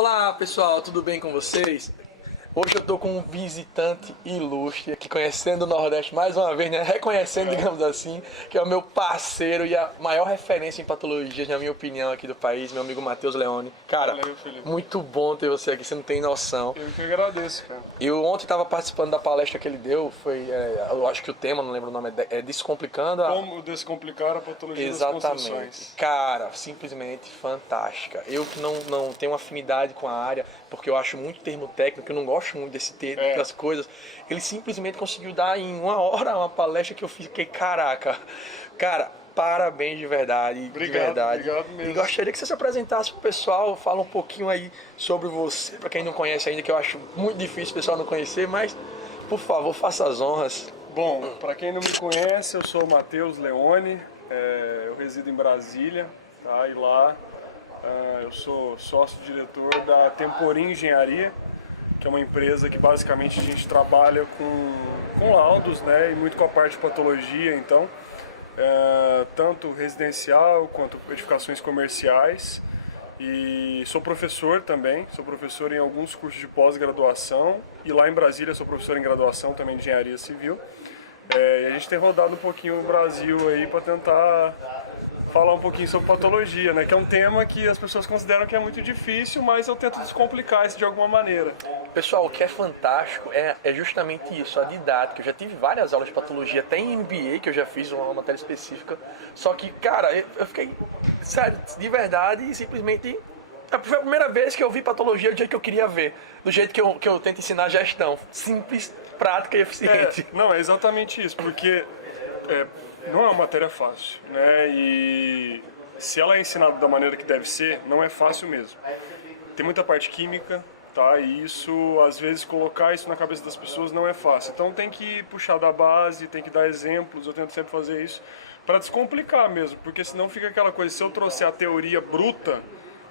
Olá pessoal, tudo bem com vocês? Hoje eu tô com um visitante ilustre aqui conhecendo o Nordeste mais uma vez, né? Reconhecendo, digamos assim, que é o meu parceiro e a maior referência em patologias, na minha opinião, aqui do país, meu amigo Matheus Leone. Cara, Valeu, Felipe. muito bom ter você aqui, você não tem noção. Eu que agradeço, cara. Eu ontem estava participando da palestra que ele deu, eu acho que o tema, não lembro o nome, é Descomplicando a... Como descomplicar a patologia das Exatamente. construções. Cara, simplesmente fantástica. Eu que não tenho afinidade com a área, porque eu acho muito termo técnico, eu não gosto muito desse termo, das coisas. Ele simplesmente conseguiu dar em uma hora uma palestra que eu fiquei, caraca. Cara, parabéns de verdade. Obrigado, de verdade. obrigado mesmo. E gostaria que você se apresentasse pro pessoal, fala um pouquinho aí sobre você, para quem não conhece ainda, que eu acho muito difícil o pessoal não conhecer, mas, por favor, faça as honras. Bom, para quem não me conhece, eu sou o Matheus Leone, eu resido em Brasília, tá? E lá eu sou sócio-diretor da Temporim Engenharia, que é uma empresa que basicamente a gente trabalha com laudos, né? E muito com a parte de patologia, então, tanto residencial quanto edificações comerciais. E sou professor também, sou professor em alguns cursos de pós-graduação e lá em Brasília sou professor em graduação também de engenharia civil. E a gente tem rodado um pouquinho o Brasil aí para tentar falar um pouquinho sobre patologia, né? Que é um tema que as pessoas consideram que é muito difícil, mas eu tento descomplicar isso de alguma maneira. Pessoal, o que é fantástico é justamente isso, a didática. Eu já tive várias aulas de patologia, até em MBA, que eu já fiz uma matéria específica. Só que, cara, eu fiquei, sério, de verdade, e simplesmente... Foi a primeira vez que eu vi patologia do jeito que eu queria ver. Do jeito que eu tento ensinar gestão. Simples, prática e eficiente. Não, é exatamente isso, porque não é uma matéria fácil, né? E se ela é ensinada da maneira que deve ser, não é fácil mesmo. Tem muita parte química, tá? E isso, às vezes, colocar isso na cabeça das pessoas não é fácil. Então tem que puxar da base, tem que dar exemplos, eu tento sempre fazer isso para descomplicar mesmo, porque senão fica aquela coisa, se eu trouxer a teoria bruta,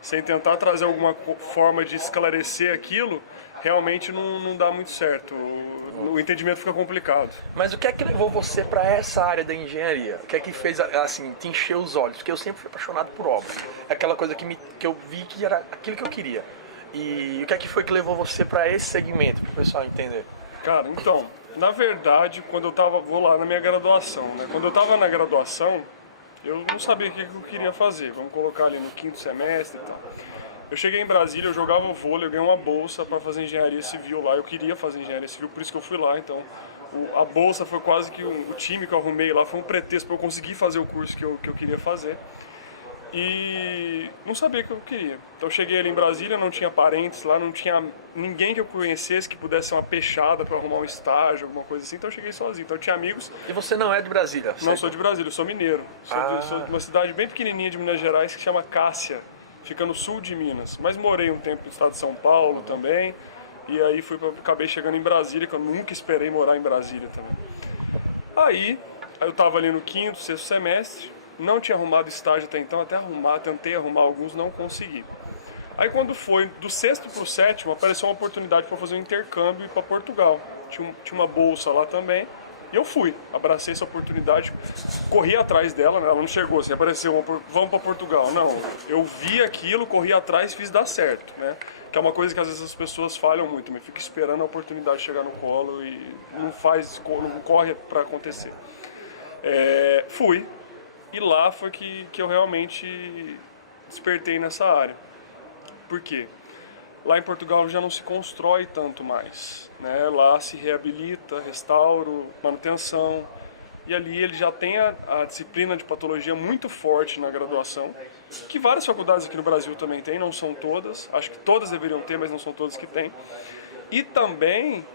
sem tentar trazer alguma forma de esclarecer aquilo, realmente não dá muito certo. O entendimento fica complicado. Mas o que é que levou você para essa área da engenharia? O que é que fez, assim, te encher os olhos? Porque eu sempre fui apaixonado por obra. É aquela coisa que eu vi que era aquilo que eu queria. E o que é que foi que levou você para esse segmento, para o pessoal entender? Cara, então, na verdade, vou lá na minha graduação, né? Quando eu estava na graduação, eu não sabia o que eu queria fazer. Vamos colocar ali no 5º semestre e tal. Eu cheguei em Brasília, eu jogava vôlei, eu ganhei uma bolsa para fazer engenharia civil lá. Eu queria fazer engenharia civil, por isso que eu fui lá. Então, a bolsa foi quase que o time que eu arrumei lá, foi um pretexto para eu conseguir fazer o curso que eu queria fazer. E não sabia o que eu queria. Então eu cheguei ali em Brasília, não tinha parentes lá, não tinha ninguém que eu conhecesse que pudesse ser uma peixada para arrumar um estágio, alguma coisa assim. Então eu cheguei sozinho. Então eu tinha amigos. E você não é de Brasília? Não sou de Brasília, eu sou mineiro. Sou de uma cidade bem pequenininha de Minas Gerais que se chama Cássia. Fica no sul de Minas. Mas morei um tempo no estado de São Paulo também. E aí acabei chegando em Brasília, que eu nunca esperei morar em Brasília também. Aí eu tava ali no 5º, 6º semestre. Não tinha arrumado estágio até então, tentei arrumar alguns, não consegui. Aí quando foi do 6º pro 7º, apareceu uma oportunidade para fazer um intercâmbio e ir para Portugal. Tinha uma bolsa lá também. E eu fui, abracei essa oportunidade, corri atrás dela, né? Ela não chegou assim, apareceu, vamos para Portugal. Não, eu vi aquilo, corri atrás e fiz dar certo, né? Que é uma coisa que às vezes as pessoas falham muito, mas fica esperando a oportunidade chegar no colo e não corre para acontecer. Fui. E lá foi que eu realmente despertei nessa área. Por quê? Lá em Portugal já não se constrói tanto mais, né? Lá se reabilita, restauro, manutenção. E ali ele já tem a disciplina de patologia muito forte na graduação, que várias faculdades aqui no Brasil também têm, não são todas. Acho que todas deveriam ter, mas não são todas que têm. E também,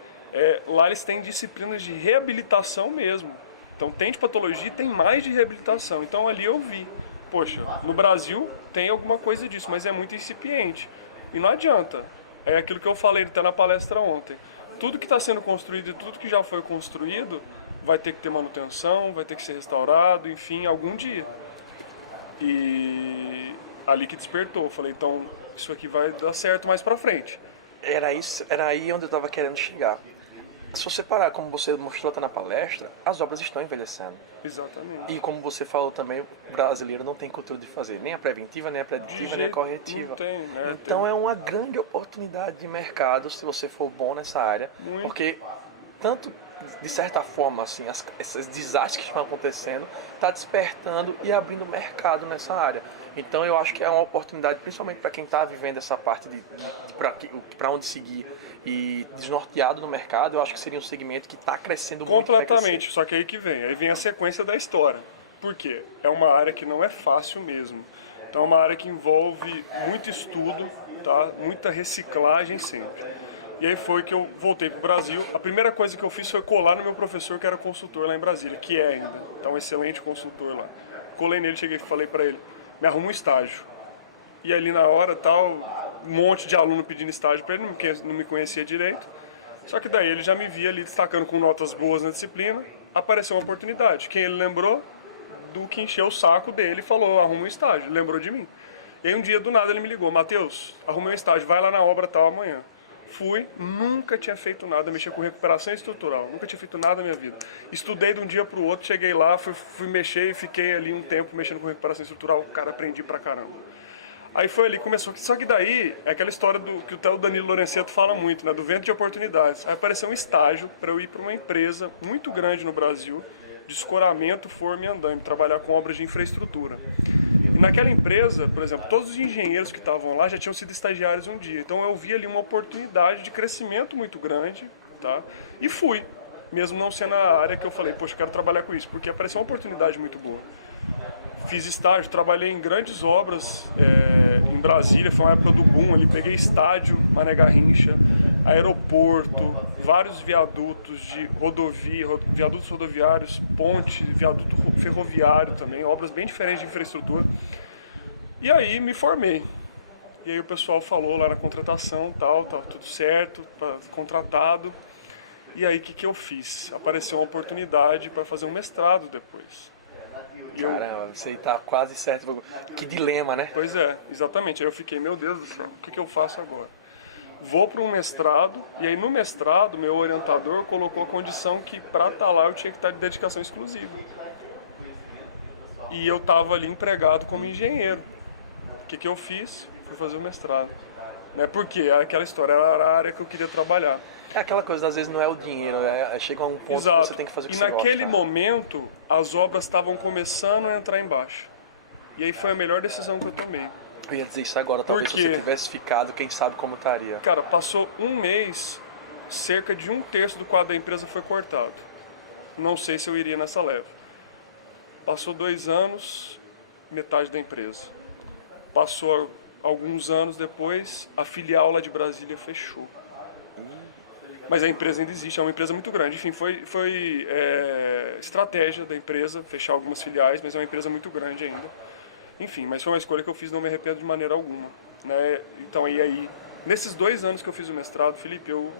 lá eles têm disciplinas de reabilitação mesmo. Então tem de patologia e tem mais de reabilitação. Então ali eu vi, poxa, no Brasil tem alguma coisa disso, mas é muito incipiente. E não adianta, é aquilo que eu falei até na palestra ontem. Tudo que está sendo construído e tudo que já foi construído vai ter que ter manutenção, vai ter que ser restaurado, enfim, algum dia. E ali que despertou, eu falei, então isso aqui vai dar certo mais pra frente. Era aí onde eu estava querendo chegar. se você parar, como você mostrou até na palestra, as obras estão envelhecendo. Exatamente. E como você falou também, o brasileiro não tem cultura de fazer nem a preventiva, nem a preditiva, nem a corretiva. Não tem, né? Então é uma grande oportunidade de mercado se você for bom nessa área. Muito. Porque tanto de certa forma, assim, esses desastres que estão acontecendo está despertando e abrindo mercado nessa área. Então eu acho que é uma oportunidade, principalmente para quem está vivendo essa parte de para onde seguir e desnorteado no mercado, eu acho que seria um segmento que está crescendo muito. Completamente, só que aí vem a sequência da história. Por quê? É uma área que não é fácil mesmo. Então é uma área que envolve muito estudo, tá? Muita reciclagem sempre. E aí foi que eu voltei para o Brasil. A primeira coisa que eu fiz foi colar no meu professor, que era consultor lá em Brasília, que é ainda. Então, um excelente consultor lá. Colei nele, cheguei e falei para ele, me arruma um estágio. E ali na hora, tal, um monte de aluno pedindo estágio para ele, não me conhecia direito. Só que daí ele já me via ali destacando com notas boas na disciplina. Apareceu uma oportunidade. Quem ele lembrou? Do que encheu o saco dele e falou, arruma um estágio. Ele lembrou de mim. E aí um dia, do nada, ele me ligou, Matheus, arrumei um estágio, vai lá na obra tal amanhã. Fui, nunca tinha feito nada, mexia com recuperação estrutural, nunca tinha feito nada na minha vida. Estudei de um dia para o outro, cheguei lá, fui mexer e fiquei ali um tempo mexendo com recuperação estrutural, cara, aprendi pra caramba. Aí foi ali, começou, só que daí é aquela história que o Danilo Lorenzetto fala muito, né, do vento de oportunidades. Aí apareceu um estágio para eu ir para uma empresa muito grande no Brasil, de escoramento, forma e andame, trabalhar com obras de infraestrutura. E naquela empresa, por exemplo, todos os engenheiros que estavam lá já tinham sido estagiários um dia. Então eu vi ali uma oportunidade de crescimento muito grande, tá? E fui, mesmo não sendo a área que eu falei, poxa, eu quero trabalhar com isso, porque apareceu uma oportunidade muito boa. Fiz estágio, trabalhei em grandes obras em Brasília, foi uma época do boom ali, peguei estádio, Mané Garrincha, aeroporto, vários viadutos de rodovia, viadutos rodoviários, ponte, viaduto ferroviário também, obras bem diferentes de infraestrutura. E aí me formei. E aí o pessoal falou lá na contratação, tal, tudo certo, contratado. E aí o que eu fiz? Apareceu uma oportunidade para fazer um mestrado depois. Caramba, você está quase certo. Que dilema, né? Pois é, exatamente. Aí eu fiquei, meu Deus do céu, o que eu faço agora? Vou para um mestrado, e aí no mestrado, meu orientador colocou a condição que para estar lá eu tinha que estar de dedicação exclusiva. E eu estava ali empregado como engenheiro. O que eu fiz? Fui fazer o mestrado. Né? Porque aquela história era a área que eu queria trabalhar. É aquela coisa, às vezes não é o dinheiro, chega a um ponto Exato. que você tem que fazer o que e você gosta. E naquele momento, as obras estavam começando a entrar embaixo. E aí foi a melhor decisão que eu tomei. Eu ia dizer isso agora, talvez se você tivesse ficado, quem sabe como estaria. Cara, passou um mês, cerca de 1/3 do quadro da empresa foi cortado. Não sei se eu iria nessa leva. Passou 2 anos, metade da empresa. Passou alguns anos depois, a filial lá de Brasília fechou. Mas a empresa ainda existe, é uma empresa muito grande. Enfim, foi estratégia da empresa fechar algumas filiais, mas é uma empresa muito grande ainda. Enfim, mas foi uma escolha que eu fiz, não me arrependo de maneira alguma. Né? Então, aí, nesses 2 anos que eu fiz o mestrado, Felipe, eu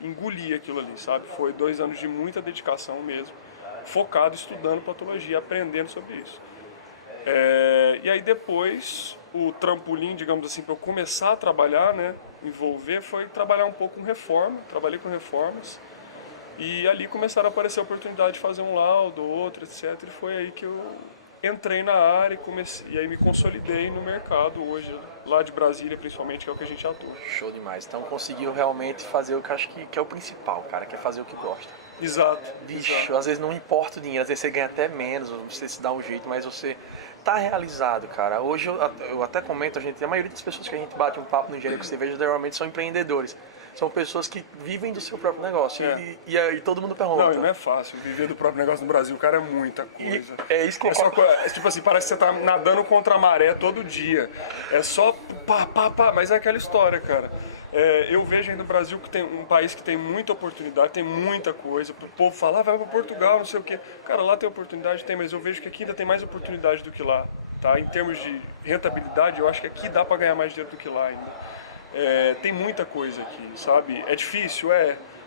engoli aquilo ali, sabe? Foi 2 anos de muita dedicação mesmo, focado, estudando patologia, aprendendo sobre isso. E aí depois, o trampolim, digamos assim, para eu começar a trabalhar, né, envolver, foi trabalhar um pouco com reforma. Trabalhei com reformas e ali começaram a aparecer a oportunidade de fazer um laudo, outro, etc. E foi aí que eu entrei na área e aí me consolidei no mercado hoje, lá de Brasília principalmente, que é o que a gente atua. Show demais. Então conseguiu realmente fazer o que acho que é o principal, cara, que é fazer o que gosta. Exato. Bicho, exato. Às vezes não importa o dinheiro, às vezes você ganha até menos, você se dá um jeito, mas você tá realizado, cara. Hoje eu até comento, a maioria das pessoas que a gente bate um papo no Engenharia com Cerveja geralmente são empreendedores. São pessoas que vivem do seu próprio negócio. E aí todo mundo pergunta. Não é fácil. Viver do próprio negócio no Brasil, cara, é muita coisa. É isso que eu falo. Tipo assim, parece que você tá nadando contra a maré todo dia. É só pá, mas é aquela história, cara. Eu vejo aí no Brasil que tem um país que tem muita oportunidade, tem muita coisa. O povo fala, vai para Portugal, não sei o quê. Cara, lá tem oportunidade, tem, mas eu vejo que aqui ainda tem mais oportunidade do que lá. Tá? Em termos de rentabilidade, eu acho que aqui dá para ganhar mais dinheiro do que lá ainda. Tem muita coisa aqui, sabe? É difícil,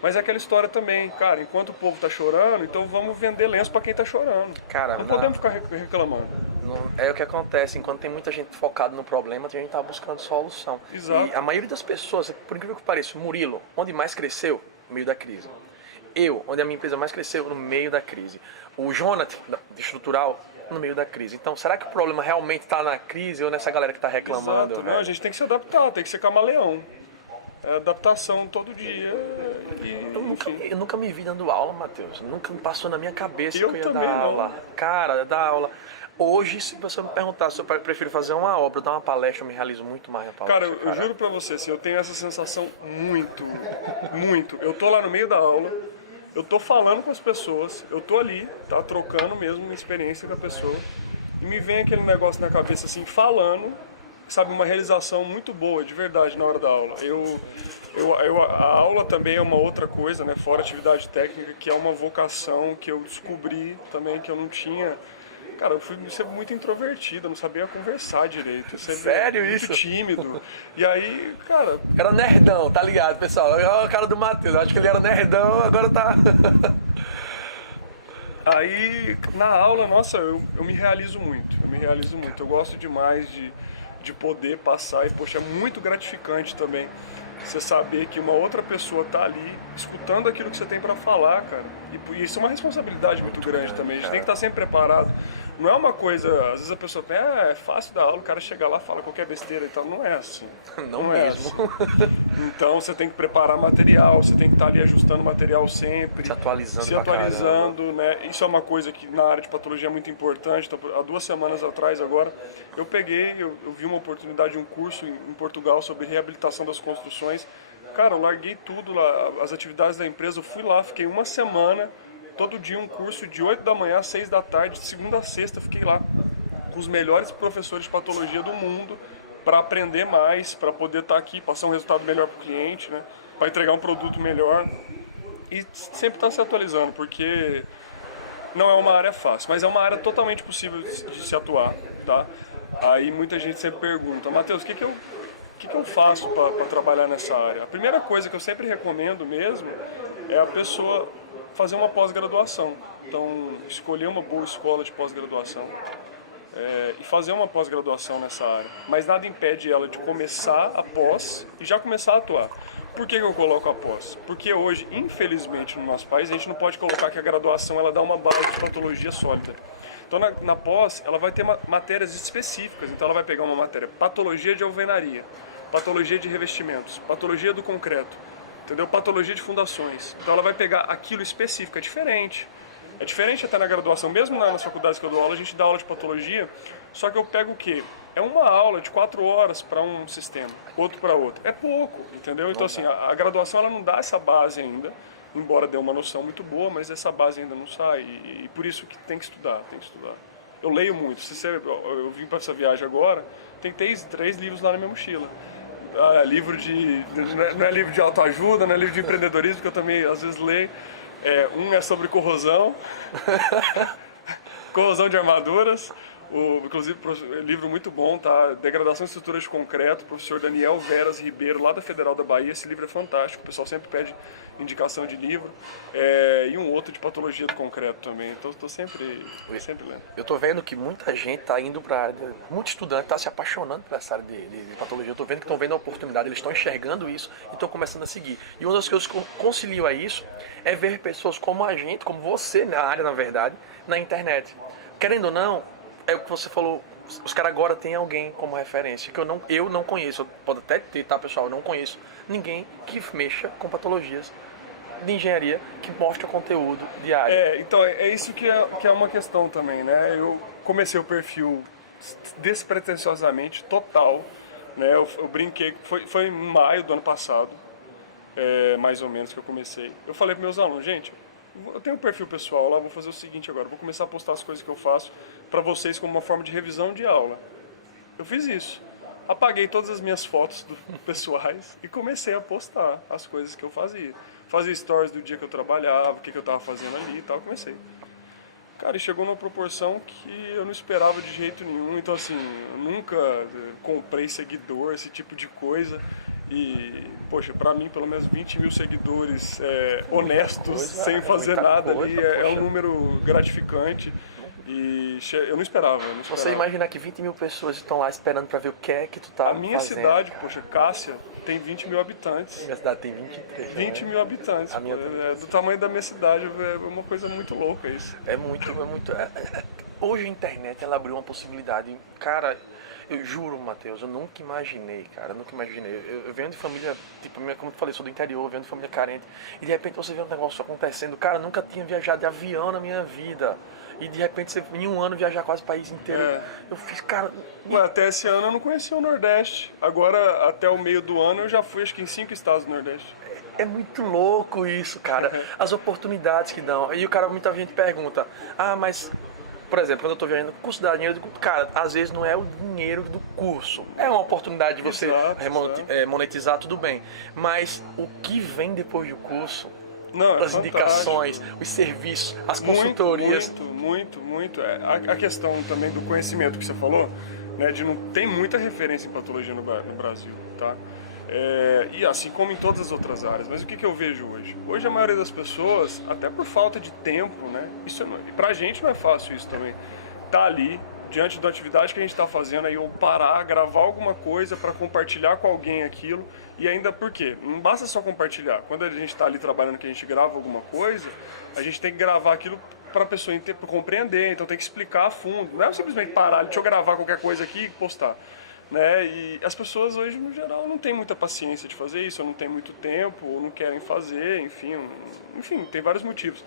mas é aquela história também, cara, enquanto o povo tá chorando, então vamos vender lenço para quem tá chorando. Cara, não podemos ficar reclamando. É o que acontece, enquanto tem muita gente focada no problema, tem gente que tá buscando solução. Exato. E a maioria das pessoas, por incrível que pareça, Murilo, onde mais cresceu? No meio da crise. onde a minha empresa mais cresceu, no meio da crise. O Jonathan, de estrutural, no meio da crise. Então, será que o problema realmente está na crise ou nessa galera que está reclamando? Exato, né? A gente tem que se adaptar, tem que ser camaleão. É adaptação todo dia. Eu nunca me vi dando aula, Matheus. Nunca passou na minha cabeça que eu ia dar não. aula. Cara, dar aula. Hoje, se você me perguntar se eu prefiro fazer uma obra, dar uma palestra, eu me realizo muito mais na palestra. Cara, eu juro pra você, assim, eu tenho essa sensação muito. Eu tô lá no meio da aula, eu tô falando com as pessoas, eu tô ali, tá trocando mesmo uma experiência com a pessoa, e me vem aquele negócio na cabeça, assim, falando, sabe, uma realização muito boa, de verdade, na hora da aula. A aula também é uma outra coisa, né, fora atividade técnica, que é uma vocação que eu descobri também, que eu não tinha. Cara, eu fui sempre muito introvertido, eu não sabia conversar direito. Sério muito isso? Tímido. E aí, cara... Era nerdão, tá ligado, pessoal? É o cara do Matheus, acho que ele era nerdão, agora tá... Aí, na aula, nossa, eu me realizo muito. Eu gosto demais de poder passar e, poxa, é muito gratificante também você saber que uma outra pessoa tá ali escutando aquilo que você tem para falar, cara. E isso é uma responsabilidade muito grande também. A gente tem que estar sempre preparado. Não é uma coisa, às vezes a pessoa pensa, é fácil dar aula, o cara chega lá e fala qualquer besteira e tal. Não é assim. Não mesmo. É assim. Então você tem que preparar material, você tem que estar ali ajustando o material sempre. Se atualizando, né? Isso é uma coisa que na área de patologia é muito importante. Então, há 2 semanas atrás agora, eu vi uma oportunidade de um curso em Portugal sobre reabilitação das construções. Cara, eu larguei tudo lá, as atividades da empresa, eu fui lá, fiquei 1 semana, todo dia um curso de 8 da manhã às 6 da tarde, de segunda a sexta, fiquei lá com os melhores professores de patologia do mundo para aprender mais, para poder estar aqui, passar um resultado melhor para o cliente, né? Para entregar um produto melhor e sempre estar se atualizando, porque não é uma área fácil, mas é uma área totalmente possível de se atuar, tá? Aí muita gente sempre pergunta, Matheus, o que eu faço para trabalhar nessa área? A primeira coisa que eu sempre recomendo mesmo é a pessoa fazer uma pós-graduação. Então, escolher uma boa escola de pós-graduação e fazer uma pós-graduação nessa área. Mas nada impede ela de começar a pós e já começar a atuar. Por que eu coloco a pós? Porque hoje, infelizmente, no nosso país, a gente não pode colocar que a graduação ela dá uma base de patologia sólida. Então, na pós, ela vai ter matérias específicas. Então, ela vai pegar uma matéria patologia de alvenaria, patologia de revestimentos, patologia do concreto, entendeu? Patologia de fundações. Então ela vai pegar aquilo específico, é diferente. É diferente até na graduação, mesmo nas faculdades que eu dou aula, a gente dá aula de patologia, só que eu pego o quê? É uma aula de 4 horas para um sistema, outro para outro. É pouco, entendeu? Então assim, a graduação ela não dá essa base ainda, embora dê uma noção muito boa, mas essa base ainda não sai. E por isso que tem que estudar. Eu leio muito. Eu vim para essa viagem agora, tem 3 livros lá na minha mochila. Não é livro de autoajuda, não é livro de empreendedorismo, que eu também às vezes leio. Um é sobre corrosão, corrosão de armaduras. Inclusive, livro muito bom, tá? Degradação de estruturas de concreto, professor Daniel Veras Ribeiro, lá da Federal da Bahia. Esse livro é fantástico, o pessoal sempre pede indicação de livro. E um outro de patologia do concreto também. Então, estou sempre lendo. Eu estou vendo que muita gente está indo para a área, muito estudante está se apaixonando por essa área de patologia. Eu estou vendo que estão vendo a oportunidade, eles estão enxergando isso e estão começando a seguir. E uma das coisas que eu concilio a isso é ver pessoas como a gente, como você na área, na verdade, na internet. Querendo ou não, é o que você falou, os caras agora têm alguém como referência, que eu não conheço, pode até ter, tá, pessoal? Eu não conheço ninguém que mexa com patologias de engenharia, que mostra conteúdo diário. Então é isso que é uma questão também, né? Eu comecei o perfil despretensiosamente, total, né? Eu brinquei, foi em maio do ano passado, mais ou menos, que eu comecei. Eu falei para meus alunos, gente, eu tenho um perfil pessoal lá, vou fazer o seguinte agora, vou começar a postar as coisas que eu faço para vocês como uma forma de revisão de aula. Eu fiz isso. Apaguei todas as minhas fotos pessoais e comecei a postar as coisas que eu fazia. Fazia stories do dia que eu trabalhava, o que eu estava fazendo ali e tal, comecei. Cara, e chegou numa proporção que eu não esperava de jeito nenhum. Então, assim, eu nunca comprei seguidor, esse tipo de coisa. E, poxa, pra mim, pelo menos 20 mil seguidores honestos, sem fazer nada ali, é um número gratificante. E eu não esperava. Você imaginar que 20 mil pessoas estão lá esperando pra ver o que é que tu tá fazendo. A minha cidade, poxa, Cássia, tem 20 mil habitantes. Minha cidade tem 23. 20 mil habitantes. A minha pô, também. do tamanho da minha cidade, é uma coisa muito louca isso. É muito. Hoje a internet ela abriu uma possibilidade. Cara, eu juro, Matheus, eu nunca imaginei, cara. Eu nunca imaginei. Eu venho de família, tipo, como eu falei, sou do interior, eu venho de família carente. E de repente você vê um negócio acontecendo. Cara, eu nunca tinha viajado de avião na minha vida. E de repente você, em um ano, viajar quase o país inteiro. Eu fiz, cara. Ué, até esse ano eu não conhecia o Nordeste. Agora, até o meio do ano, eu já fui acho que em 5 estados do Nordeste. É muito louco isso, cara. As oportunidades que dão. E o cara, muita gente pergunta, mas, por exemplo, quando eu tô viajando, curso dá dinheiro, eu digo, cara, às vezes não é o dinheiro do curso. É uma oportunidade de você monetizar, tudo bem. Mas o que vem depois do curso, Não, as indicações, os serviços, as consultorias. Muito. A questão também do conhecimento que você falou, né, de não tem muita referência em patologia no Brasil, tá? E assim como em todas as outras áreas. Mas o que eu vejo hoje? Hoje a maioria das pessoas, até por falta de tempo, né? Isso pra gente não é fácil isso também. Tá ali, diante da atividade que a gente está fazendo, aí ou parar, gravar alguma coisa para compartilhar com alguém aquilo. E ainda por quê? Não basta só compartilhar. Quando a gente está ali trabalhando, que a gente grava alguma coisa, a gente tem que gravar aquilo para a pessoa compreender, então tem que explicar a fundo. Não é simplesmente parar, deixa eu gravar qualquer coisa aqui e postar. Né? E as pessoas hoje, no geral, não têm muita paciência de fazer isso, ou não têm muito tempo, ou não querem fazer, enfim, tem vários motivos.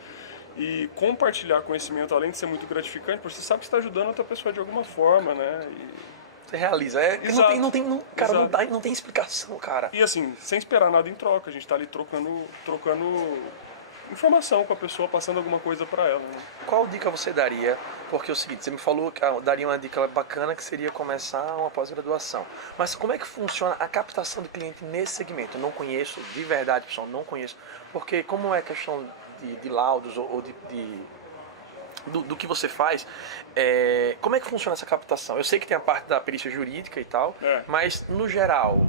E compartilhar conhecimento, além de ser muito gratificante, você sabe que está ajudando outra pessoa de alguma forma, né? Você realiza. Cara, não tem explicação, cara. E assim, sem esperar nada em troca, a gente está ali trocando informação com a pessoa, passando alguma coisa para ela. Né? Qual dica você daria? Porque é o seguinte, você me falou que daria uma dica bacana que seria começar uma pós-graduação. Mas como é que funciona a captação de cliente nesse segmento? Eu não conheço, de verdade, pessoal, não conheço. Porque como é questão de laudos ou do que você faz, como é que funciona essa captação? Eu sei que tem a parte da perícia jurídica e tal, mas no geral,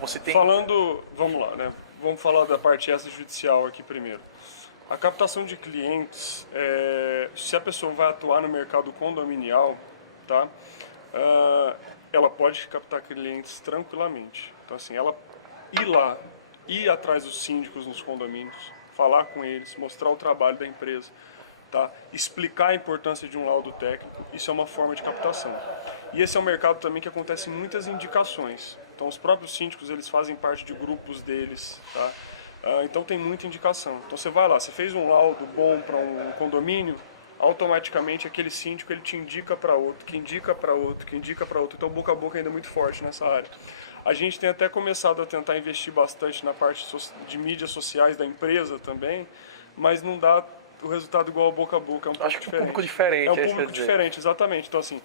você tem... Vamos lá, né? Vamos falar da parte extrajudicial aqui primeiro. A captação de clientes, se a pessoa vai atuar no mercado condominial, tá? Ela pode captar clientes tranquilamente. Então, assim, ela ir atrás dos síndicos nos condomínios, falar com eles, mostrar o trabalho da empresa, tá? Explicar a importância de um laudo técnico, isso é uma forma de captação. E esse é um mercado também que acontece muitas indicações. Então, os próprios síndicos, eles fazem parte de grupos deles, tá? Então tem muita indicação. Então você vai lá, você fez um laudo bom para um condomínio, automaticamente aquele síndico ele te indica para outro, que indica para outro, que indica para outro. Então o boca a boca ainda é muito forte nessa área. A gente tem até começado a tentar investir bastante na parte de mídias sociais da empresa também, mas não dá o resultado igual ao boca a boca, é um pouco diferente. É um público diferente. É um público diferente, exatamente. Então assim,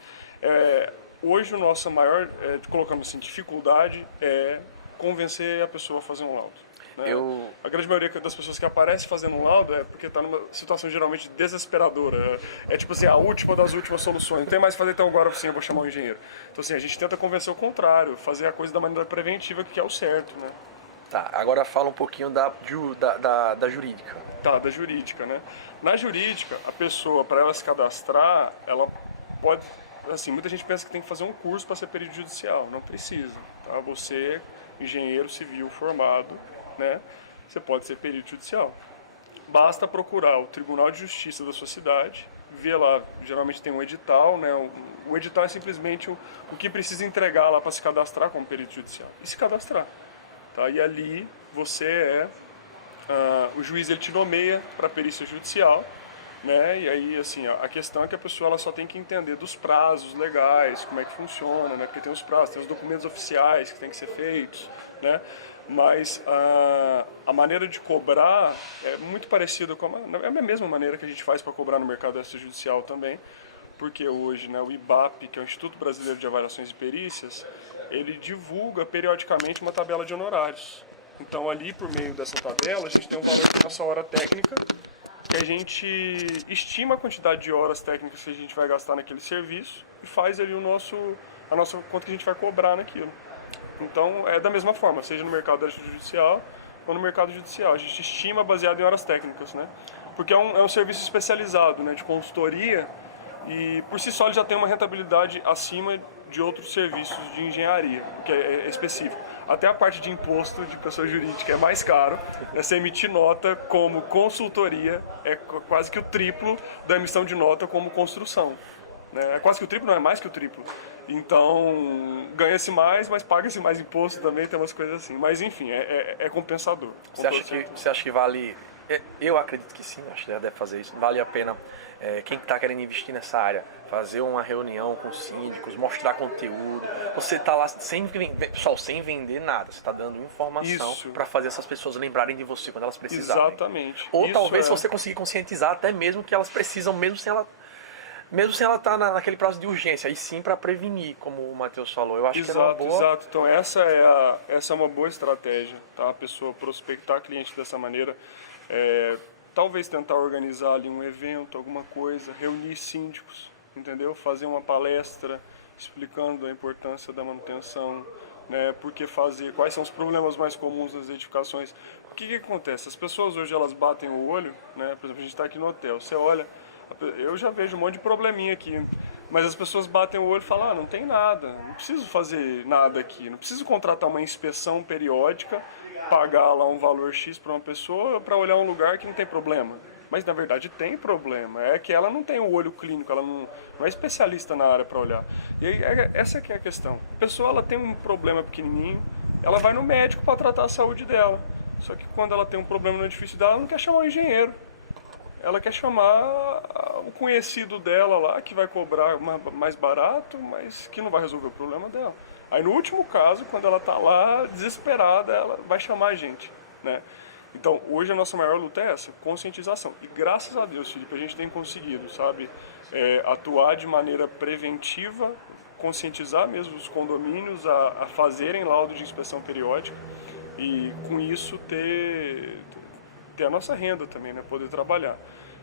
hoje a nossa maior, colocando assim, dificuldade é convencer a pessoa a fazer um laudo. Né? A grande maioria das pessoas que aparecem fazendo um laudo é porque está numa situação geralmente desesperadora. É tipo assim, a última das últimas soluções. Não tem mais o que fazer, então agora sim eu vou chamar um engenheiro. Então assim, a gente tenta convencer o contrário, fazer a coisa da maneira preventiva, que é o certo. Né? Tá, agora fala um pouquinho da jurídica. Tá, da jurídica, né? Na jurídica, a pessoa, para ela se cadastrar, ela pode... Assim, muita gente pensa que tem que fazer um curso para ser perito judicial. Não precisa. Tá? Você, engenheiro civil formado, né? Você pode ser perito judicial. Basta procurar o Tribunal de Justiça da sua cidade, ver lá, geralmente tem um edital, né? O edital é simplesmente o que precisa entregar lá para se cadastrar como perito judicial. E se cadastrar. Tá? E ali você o juiz ele te nomeia para perícia judicial, né? E aí, assim, a questão é que a pessoa ela só tem que entender dos prazos legais, como é que funciona, né? Porque tem os prazos, tem os documentos oficiais que tem que ser feitos, né? Mas a maneira de cobrar é muito parecida com é a mesma maneira que a gente faz para cobrar no mercado extrajudicial também, porque hoje, né, o IBAP, que é o Instituto Brasileiro de Avaliações e Perícias, ele divulga periodicamente uma tabela de honorários. Então ali, por meio dessa tabela, a gente tem um valor da nossa hora técnica, que a gente estima a quantidade de horas técnicas que a gente vai gastar naquele serviço e faz ali a nossa quanto que a gente vai cobrar naquilo. Então, é da mesma forma, seja no mercado judicial ou no mercado judicial. A gente estima baseado em horas técnicas, né? Porque é um serviço especializado, né, de consultoria, e por si só ele já tem uma rentabilidade acima de outros serviços de engenharia, que é específico. Até a parte de imposto de pessoa jurídica é mais caro. Você emitir nota como consultoria é quase que o triplo da emissão de nota como construção. Né? É quase que o triplo, não é mais que o triplo. Então, ganha-se mais, mas paga-se mais imposto também, tem umas coisas assim. Mas, enfim, é compensador. Você acha que vale... Eu acredito que sim, acho que deve fazer isso. Vale a pena quem está querendo investir nessa área, fazer uma reunião com síndicos, mostrar conteúdo. Você está lá sem vender nada, você está dando informação para fazer essas pessoas lembrarem de você quando elas precisarem. Exatamente. Ou talvez você conseguir conscientizar até mesmo que elas precisam, mesmo sem ela estar naquele prazo de urgência, e sim para prevenir, como o Matheus falou. Eu acho que é uma boa... Exato. Então essa é uma boa estratégia, tá? A pessoa prospectar cliente dessa maneira, talvez tentar organizar ali um evento, alguma coisa, reunir síndicos, entendeu? Fazer uma palestra explicando a importância da manutenção, né? Quais são os problemas mais comuns das edificações. O que acontece? As pessoas hoje elas batem o olho, né? Por exemplo, a gente está aqui no hotel, você olha, eu já vejo um monte de probleminha aqui, mas as pessoas batem o olho e falam, não tem nada, não preciso fazer nada aqui, não preciso contratar uma inspeção periódica, pagar lá um valor X para uma pessoa para olhar um lugar que não tem problema. Mas na verdade tem problema, é que ela não tem o olho clínico, ela não é especialista na área para olhar. E aí, essa que é a questão. A pessoa ela tem um problema pequenininho, ela vai no médico para tratar a saúde dela. Só que quando ela tem um problema no edifício dela, ela não quer chamar o engenheiro. Ela quer chamar o conhecido dela lá, que vai cobrar mais barato, mas que não vai resolver o problema dela. Aí no último caso, quando ela está lá desesperada, ela vai chamar a gente, né? Então, hoje a nossa maior luta é essa, conscientização. E graças a Deus, Felipe, a gente tem conseguido, sabe, atuar de maneira preventiva, conscientizar mesmo os condomínios a fazerem laudo de inspeção periódica e, com isso, ter a nossa renda também, né, poder trabalhar.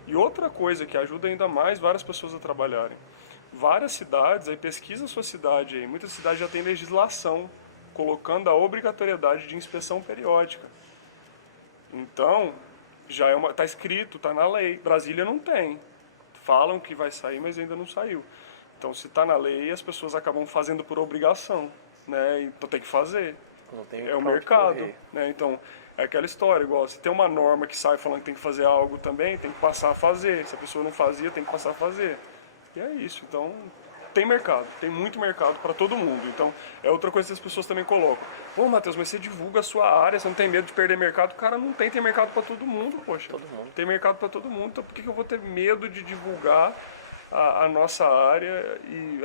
E outra coisa que ajuda ainda mais várias pessoas a trabalharem. Várias cidades, aí pesquisa a sua cidade, aí, muitas cidades já têm legislação colocando a obrigatoriedade de inspeção periódica. Então, já tá escrito, tá na lei. Brasília não tem. Falam que vai sair, mas ainda não saiu. Então, se tá na lei, as pessoas acabam fazendo por obrigação, né? Então tem que fazer. Não tem o mercado, né? Então, é aquela história, igual, se tem uma norma que sai falando que tem que fazer algo também, tem que passar a fazer. Se a pessoa não fazia, tem que passar a fazer. E é isso. Então, tem mercado, tem muito mercado para todo mundo. Então, é outra coisa que as pessoas também colocam. Pô, Matheus, mas você divulga a sua área, você não tem medo de perder mercado? Cara, não tem mercado para todo mundo, poxa. Todo mundo. Tem mercado para todo mundo, então por que eu vou ter medo de divulgar a nossa área e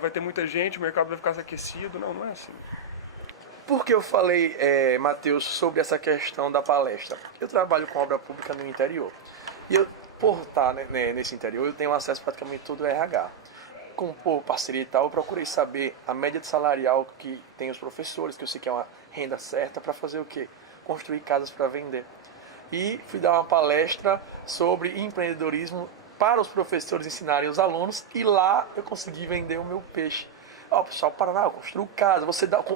vai ter muita gente, o mercado vai ficar aquecido? Não, não é assim. Por que eu falei, Matheus, sobre essa questão da palestra? Eu trabalho com obra pública no interior. E eu, por estar nesse interior, eu tenho acesso praticamente todo ao RH. Por parceria e tal, eu procurei saber a média de salarial que tem os professores, que eu sei que é uma renda certa, para fazer o quê? Construir casas para vender. E fui dar uma palestra sobre empreendedorismo para os professores ensinarem os alunos, e lá eu consegui vender o meu peixe. Ó, pessoal, Paraná, eu construo casa,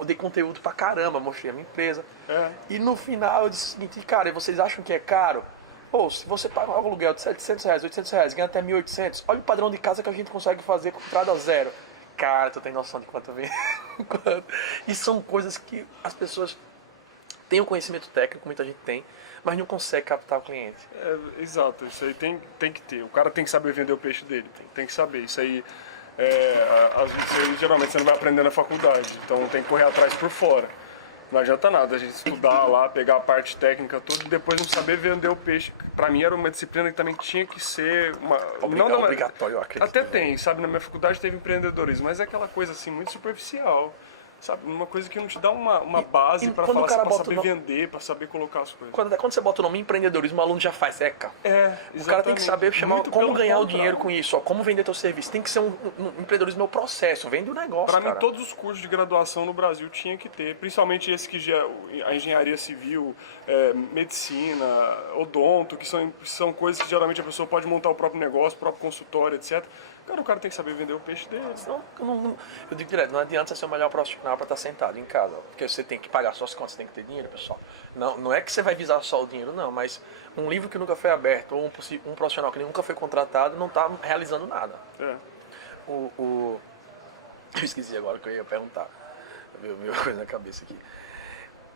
dei conteúdo pra caramba, mostrei a minha empresa. E no final eu disse o seguinte, cara, vocês acham que é caro? Pô, se você paga um aluguel de R$700, R$800, ganha até R$1.800, olha o padrão de casa que a gente consegue fazer com entrada zero. Cara, tu tem noção de quanto vem? E são coisas que as pessoas têm o conhecimento técnico, muita gente tem, mas não consegue captar o cliente. Exato, isso aí tem que ter. O cara tem que saber vender o peixe dele, tem que saber. Isso aí, geralmente você não vai aprender na faculdade, então tem que correr atrás por fora. Não adianta nada a gente estudar lá, pegar a parte técnica toda e depois não saber vender o peixe. Pra mim era uma disciplina que também tinha que ser obrigatório, eu acredito. Até tem, sabe? Na minha faculdade teve empreendedorismo, mas é aquela coisa assim, muito superficial. Sabe, uma coisa que não te dá uma base para falar, pra saber vender, para saber colocar as coisas. Quando você bota o nome empreendedorismo, o aluno já faz eca. Exatamente. O cara tem que saber como ganhar o dinheiro com isso, como vender teu serviço. Tem que ser um empreendedorismo é o processo, vende o negócio, Para mim, todos os cursos de graduação no Brasil tinha que ter, principalmente esse que a engenharia civil, medicina, odonto, que são coisas que geralmente a pessoa pode montar o próprio negócio, o próprio consultório, etc. Cara, o cara tem que saber vender o peixe dele. Senão, eu digo direto, não adianta você ser o melhor profissional para estar sentado em casa. Porque você tem que pagar suas contas, você tem que ter dinheiro, pessoal. Não é que você vai visar só o dinheiro, não. Mas um livro que nunca foi aberto, ou um profissional que nunca foi contratado, não está realizando nada. Eu esqueci agora o que eu ia perguntar. Veio coisa na cabeça aqui.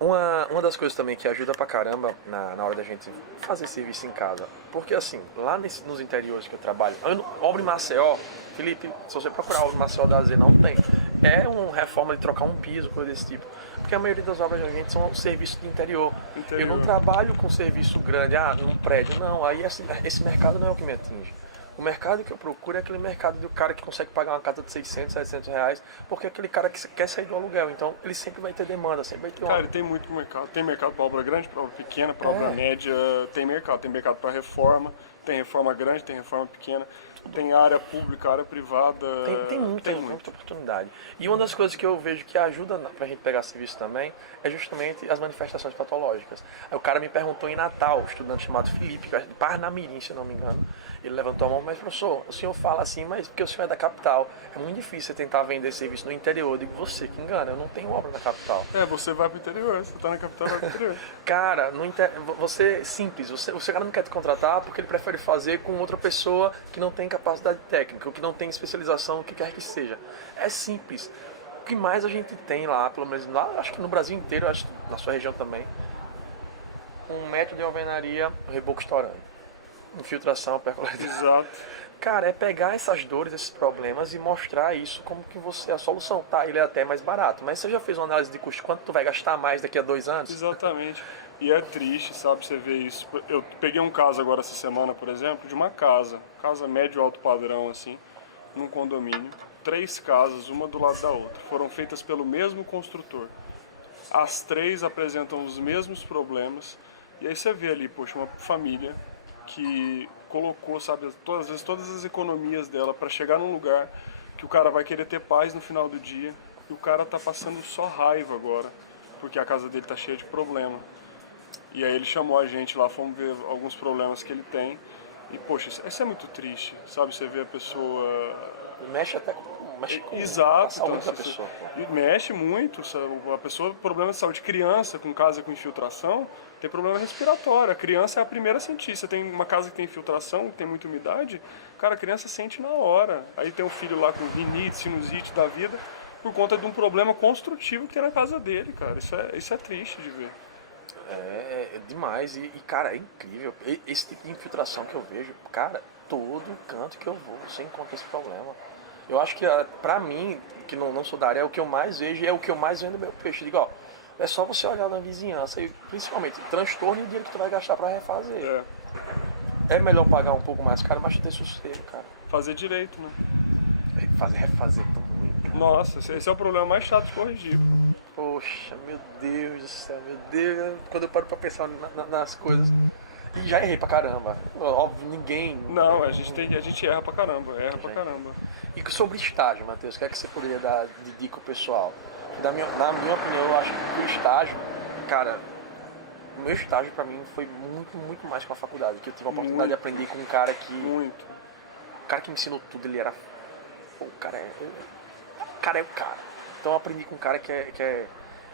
Uma das coisas também que ajuda pra caramba na hora da gente fazer serviço em casa, porque assim, lá nos interiores que eu trabalho, obra em Maceió, Felipe, se você procurar obra em Maceió da AZ, não tem. É uma reforma de trocar um piso, coisa desse tipo. Porque a maioria das obras da gente são serviços de interior. Eu não trabalho com serviço grande, num prédio, não. Aí esse mercado não é o que me atinge. O mercado que eu procuro é aquele mercado do cara que consegue pagar uma casa de 600, 700 reais, porque é aquele cara que quer sair do aluguel. Então, ele sempre vai ter demanda, sempre vai ter Cara, tem muito mercado. Tem mercado para obra grande, para obra pequena, para obra média. Tem mercado. Tem mercado para reforma. Tem reforma grande, tem reforma pequena. Tem área pública, área privada. Tem muita oportunidade. E uma das coisas que eu vejo que ajuda pra gente pegar serviço também é justamente as manifestações patológicas. Aí o cara me perguntou em Natal, um estudante chamado Felipe, que é de Parnamirim, se eu não me engano. Ele levantou a mão, mas professor, o senhor fala assim, mas porque o senhor é da capital, é muito difícil você tentar vender serviço no interior. Eu digo, você que engana, eu não tenho obra na capital. Você vai pro interior, você tá na capital, vai pro interior. Cara, você é simples, o cara não quer te contratar porque ele prefere fazer com outra pessoa que não tem capacidade técnica, ou que não tem especialização, o que quer que seja. É simples. O que mais a gente tem lá, pelo menos lá, acho que no Brasil inteiro, acho que na sua região também, um método de alvenaria, reboco estourando. Infiltração, percolaridade. Exato. Cara, é pegar essas dores, esses problemas e mostrar isso como que você é a solução. Tá, ele é até mais barato, mas você já fez uma análise de custo? Quanto tu vai gastar mais daqui a 2 anos? Exatamente. E é triste, sabe, você ver isso. Eu peguei um caso agora essa semana, por exemplo, de uma casa médio alto padrão, assim, num condomínio. 3 casas, uma do lado da outra. Foram feitas pelo mesmo construtor. As 3 apresentam os mesmos problemas. E aí você vê ali, poxa, uma família que colocou, sabe, todas as economias dela para chegar num lugar que o cara vai querer ter paz no final do dia e o cara tá passando só raiva agora, porque a casa dele tá cheia de problema. E aí ele chamou a gente lá, fomos ver alguns problemas que ele tem e, poxa, isso é muito triste, sabe, você vê a pessoa... Mexe com Exato, a saúde da pessoa. E mexe muito, sabe? A pessoa, problema de saúde, criança com casa com infiltração, tem problema respiratório. A criança é a primeira a sentir. Você tem uma casa que tem infiltração, que tem muita umidade, cara, a criança sente na hora. Aí tem um filho lá com rinite, sinusite da vida, por conta de um problema construtivo que tem na casa dele, cara. Isso é triste de ver. É demais. Cara, é incrível. Esse tipo de infiltração que eu vejo, cara, todo canto que eu vou, você encontra esse problema. Eu acho que, pra mim, que não sou da área, é o que eu mais vejo e é o que eu mais vendo meu peixe. Digo, ó, é só você olhar na vizinhança e, principalmente, transtorno e o dinheiro que tu vai gastar pra refazer. É melhor pagar um pouco mais caro, mas tu ter sossego, cara. Fazer direito, né? Refazer é tão ruim, cara. Nossa, esse é o problema mais chato de corrigir. Poxa, meu Deus do céu, meu Deus. Quando eu paro pra pensar nas coisas... E já errei pra caramba. Óbvio, ninguém... Não, a gente erra pra caramba, E sobre estágio, Matheus, o que é que você poderia dar de dica ao pessoal? Na minha opinião, eu acho que o estágio, cara, o meu estágio pra mim foi muito, muito mais que uma faculdade, que eu tive a oportunidade de aprender com um cara que... Muito. O cara que me ensinou tudo, ele era... Pô, o cara é o cara. Então eu aprendi com um cara que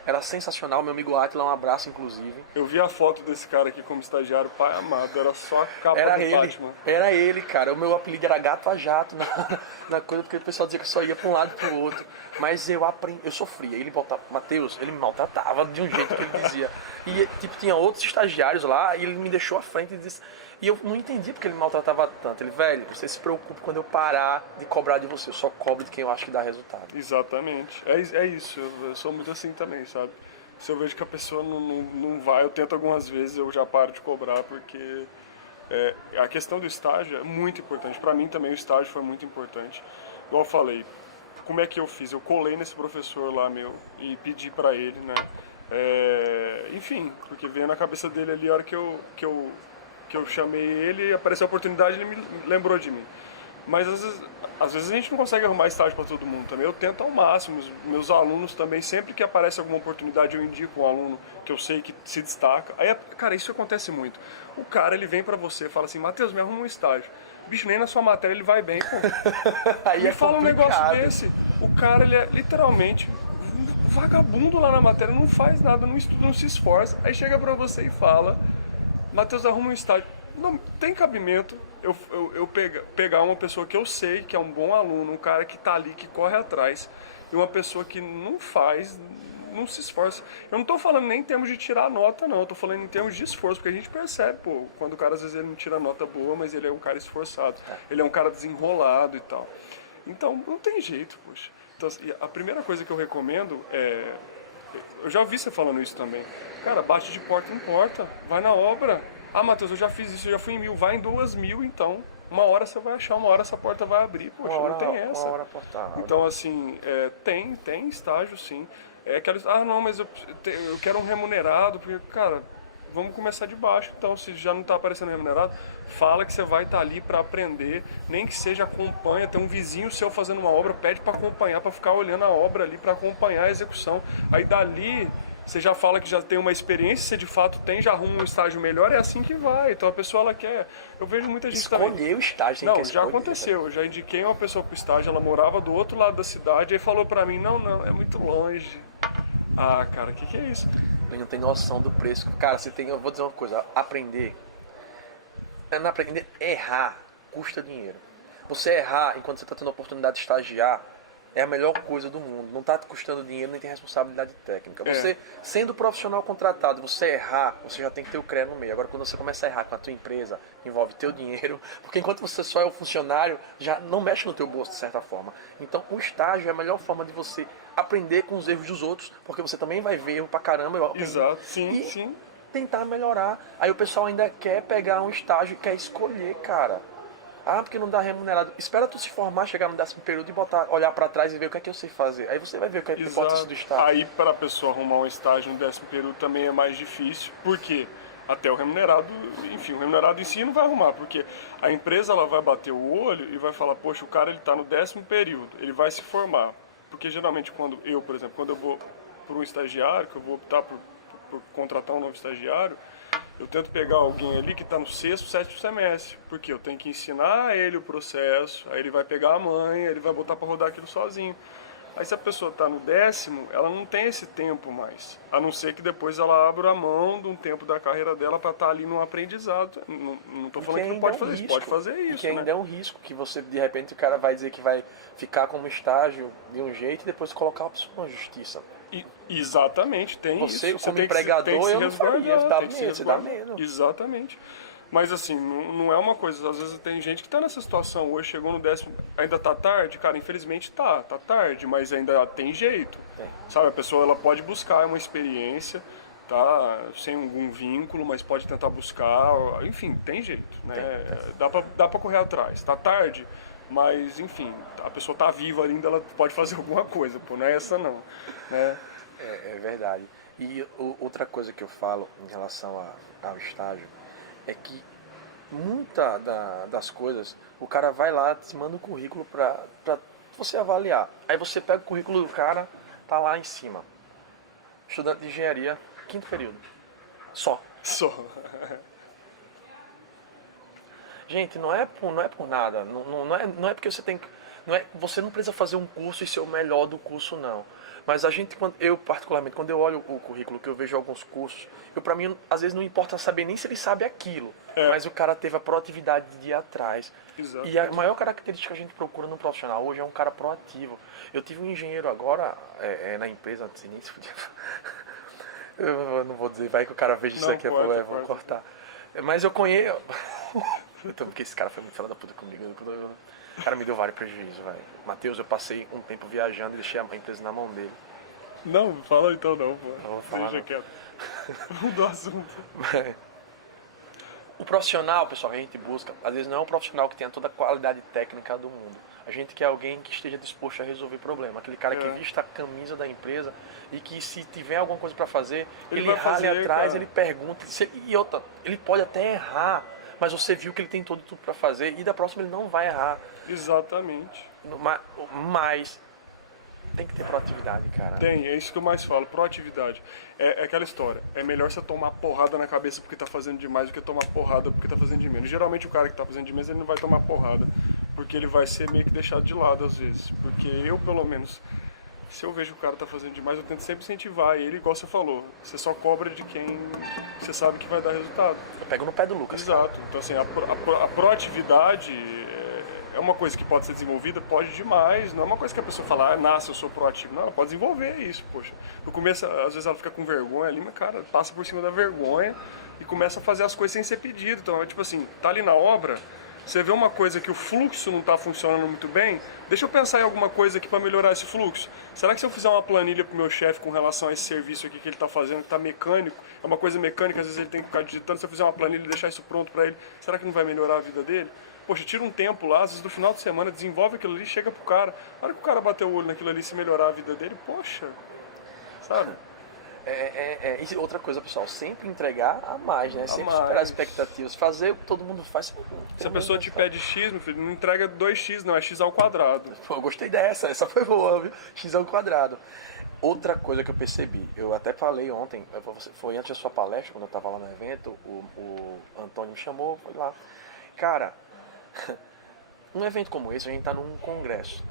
era sensacional, meu amigo Atila, um abraço inclusive. Eu vi a foto desse cara aqui como estagiário, pai amado, era só a capa do Batman. Era ele, cara. O meu apelido era Gato a Jato na coisa, porque o pessoal dizia que eu só ia pra um lado e pro outro. Mas eu sofria. Ele voltava, Matheus, ele me maltratava de um jeito que ele dizia. E tipo, tinha outros estagiários lá e ele me deixou à frente e disse... E eu não entendi porque ele me maltratava tanto. Ele, velho, você se preocupe quando eu parar de cobrar de você. Eu só cobro de quem eu acho que dá resultado. Exatamente. É isso. Eu sou muito assim também, sabe? Se eu vejo que a pessoa não vai, eu tento algumas vezes, eu já paro de cobrar, porque a questão do estágio é muito importante. Pra mim também o estágio foi muito importante. Igual eu falei, como é que eu fiz? Eu colei nesse professor lá meu e pedi pra ele, né? Enfim, porque veio na cabeça dele ali a hora que eu chamei ele, apareceu a oportunidade, ele me lembrou de mim. Mas às vezes a gente não consegue arrumar estágio para todo mundo também. Eu tento ao máximo, os meus alunos também, sempre que aparece alguma oportunidade, eu indico um aluno que eu sei que se destaca. Aí, cara, isso acontece muito. O cara, ele vem para você e fala assim, Matheus, me arruma um estágio. Bicho, nem na sua matéria ele vai bem, pô. Aí me complicado. fala um negócio desse. O cara, ele é literalmente vagabundo lá na matéria, não faz nada, não estuda, não se esforça. Aí chega para você e fala... Matheus, arruma um estágio. Não tem cabimento eu pegar uma pessoa que eu sei que é um bom aluno, um cara que tá ali, que corre atrás, e uma pessoa que não faz não se esforça. Eu não tô falando nem em termos de tirar a nota, não. Eu tô falando em termos de esforço, porque a gente percebe, pô, quando o cara às vezes ele não tira nota boa, mas ele é um cara esforçado. Ele é um cara desenrolado e tal. Então, não tem jeito, poxa. Então, assim, a primeira coisa que eu recomendo é... Eu já ouvi você falando isso também. Cara, bate de porta em porta, vai na obra. Ah, Matheus, eu já fiz isso, eu já fui em 1000, vai em 2000 então. Uma hora você vai achar, uma hora essa porta vai abrir, poxa, não tem essa. Uma hora a porta abre. Então, assim, tem estágio, sim. É aquela, não, mas eu quero um remunerado, porque, cara, vamos começar de baixo. Então, se já não está aparecendo remunerado, fala que você vai estar ali para aprender, nem que seja acompanha, tem um vizinho seu fazendo uma obra, pede para acompanhar, para ficar olhando a obra ali, para acompanhar a execução. Aí dali você já fala que já tem uma experiência, você de fato tem, já arruma um estágio melhor, é assim que vai. Então a pessoa, ela quer... Eu vejo muita gente escolher também... o estágio, não, que já aconteceu. Eu já indiquei uma pessoa pro estágio, ela morava do outro lado da cidade, aí falou pra mim, não, é muito longe. Ah, cara, o que é isso? Ele não tem noção do preço. Cara, você tem... Eu vou dizer uma coisa, aprender... Errar custa dinheiro. Você errar enquanto você está tendo a oportunidade de estagiar é a melhor coisa do mundo. Não está te custando dinheiro, nem tem responsabilidade técnica. Você, sendo profissional contratado, você errar, você já tem que ter o CREA no meio. Agora, quando você começa a errar com a tua empresa, envolve teu dinheiro, porque enquanto você só é o funcionário, já não mexe no teu bolso, de certa forma. Então, o estágio é a melhor forma de você aprender com os erros dos outros, porque você também vai ver erro pra caramba. Exato, sim. Tentar melhorar. Aí o pessoal ainda quer pegar um estágio e quer escolher, cara. Ah, porque não dá remunerado. Espera tu se formar, chegar no 10º período e olhar pra trás e ver o que é que eu sei fazer. Aí você vai ver o que é que importa do estágio. Aí para a pessoa arrumar um estágio no 10º período também é mais difícil. Por quê? Até o remunerado, enfim, o remunerado em si não vai arrumar, porque a empresa ela vai bater o olho e vai falar, poxa, o cara ele tá no 10º período, ele vai se formar. Porque geralmente quando eu, por exemplo, quando eu vou para um estagiário, que eu vou optar por contratar um novo estagiário, eu tento pegar alguém ali que está no 6º, 7º semestre, porque eu tenho que ensinar ele o processo, aí ele vai pegar a manha, ele vai botar para rodar aquilo sozinho. Aí se a pessoa está no 10º, ela não tem esse tempo mais, a não ser que depois ela abra a mão de um tempo da carreira dela para estar ali no aprendizado. Não estou falando que não pode fazer isso, pode fazer isso. Que ainda é um risco, que você, de repente, o cara vai dizer que vai ficar como estágio de um jeito e depois colocar a pessoa na justiça. Exatamente, tem você, isso. Você como empregador, eu não faria, você dá medo. Exatamente. Mas assim, não é uma coisa, às vezes tem gente que está nessa situação, hoje chegou no 10º, ainda tá tarde, cara, infelizmente tá tarde, mas ainda tem jeito. Sabe, a pessoa ela pode buscar uma experiência, tá, sem algum vínculo, mas pode tentar buscar, enfim, tem jeito, né? Dá pra correr atrás. Tá tarde, mas enfim, a pessoa tá viva ainda, ela pode fazer alguma coisa, pô, não é essa não, né? É verdade. E outra coisa que eu falo em relação ao estágio é que muita das coisas, o cara vai lá, te manda um currículo pra você avaliar. Aí você pega o currículo do cara, tá lá em cima. Estudante de engenharia, 5º período. Só. Gente, não é por nada. Não é porque você tem que... Você não precisa fazer um curso e ser o melhor do curso, não. Mas eu particularmente, quando eu olho o currículo, que eu vejo alguns cursos, pra mim, às vezes não importa saber nem se ele sabe aquilo, mas o cara teve a proatividade de ir atrás. Exato. E a maior característica que a gente procura no profissional hoje é um cara proativo. Eu tive um engenheiro agora, na empresa, não sei nem se podia... Eu não vou dizer, vai que o cara veja isso aqui, vou cortar. Mas eu conheço... Porque esse cara foi muito filho da puta comigo. O cara me deu vários prejuízos, velho. Matheus, eu passei um tempo viajando e deixei a empresa na mão dele. Não, fala então não, pô. Não vou falar. Deixa quieto. Do assunto. O profissional, pessoal, que a gente busca, às vezes não é um profissional que tenha toda a qualidade técnica do mundo. A gente quer alguém que esteja disposto a resolver problema. Aquele cara que vista a camisa da empresa e que, se tiver alguma coisa pra fazer, ele rale atrás, cara. Ele pergunta. E outra, ele pode até errar, mas você viu que ele tem tudo pra fazer e da próxima ele não vai errar. Exatamente. Mas tem que ter proatividade, cara. Tem, é isso que eu mais falo, proatividade. É aquela história, é melhor você tomar porrada na cabeça porque tá fazendo demais do que tomar porrada porque tá fazendo de menos. Geralmente o cara que tá fazendo de menos, ele não vai tomar porrada, porque ele vai ser meio que deixado de lado às vezes. Porque eu, pelo menos, se eu vejo que o cara tá fazendo demais, eu tento sempre incentivar ele, igual você falou. Você só cobra de quem você sabe que vai dar resultado. Eu pego no pé do Lucas. Exato. Cara. Então assim, a proatividade é uma coisa que pode ser desenvolvida? Pode demais. Não é uma coisa que a pessoa fala, nasce, eu sou proativo. Não, ela pode desenvolver isso, poxa. No começo, às vezes ela fica com vergonha ali, mas, cara, passa por cima da vergonha e começa a fazer as coisas sem ser pedido. Então, é tipo assim, tá ali na obra, você vê uma coisa que o fluxo não está funcionando muito bem, deixa eu pensar em alguma coisa aqui para melhorar esse fluxo. Será que se eu fizer uma planilha para o meu chefe com relação a esse serviço aqui que ele está fazendo, que está mecânico, é uma coisa mecânica, às vezes ele tem que ficar digitando, se eu fizer uma planilha e deixar isso pronto para ele, será que não vai melhorar a vida dele? Poxa, tira um tempo lá, às vezes no final de semana, desenvolve aquilo ali, chega pro cara. Na hora que o cara bater o olho naquilo ali, se melhorar a vida dele, poxa, sabe? E outra coisa, pessoal, sempre entregar a mais, né? Sempre mais. superar as expectativas. Fazer o que todo mundo faz. Se a pessoa te pede X, meu filho, não entrega 2x, não, é X ao quadrado. Pô, eu gostei dessa, essa foi boa, viu? X ao quadrado. Outra coisa que eu percebi, eu até falei ontem, foi antes da sua palestra, quando eu estava lá no evento, o Antônio me chamou, foi lá. Cara, um evento como esse, a gente tá num congresso.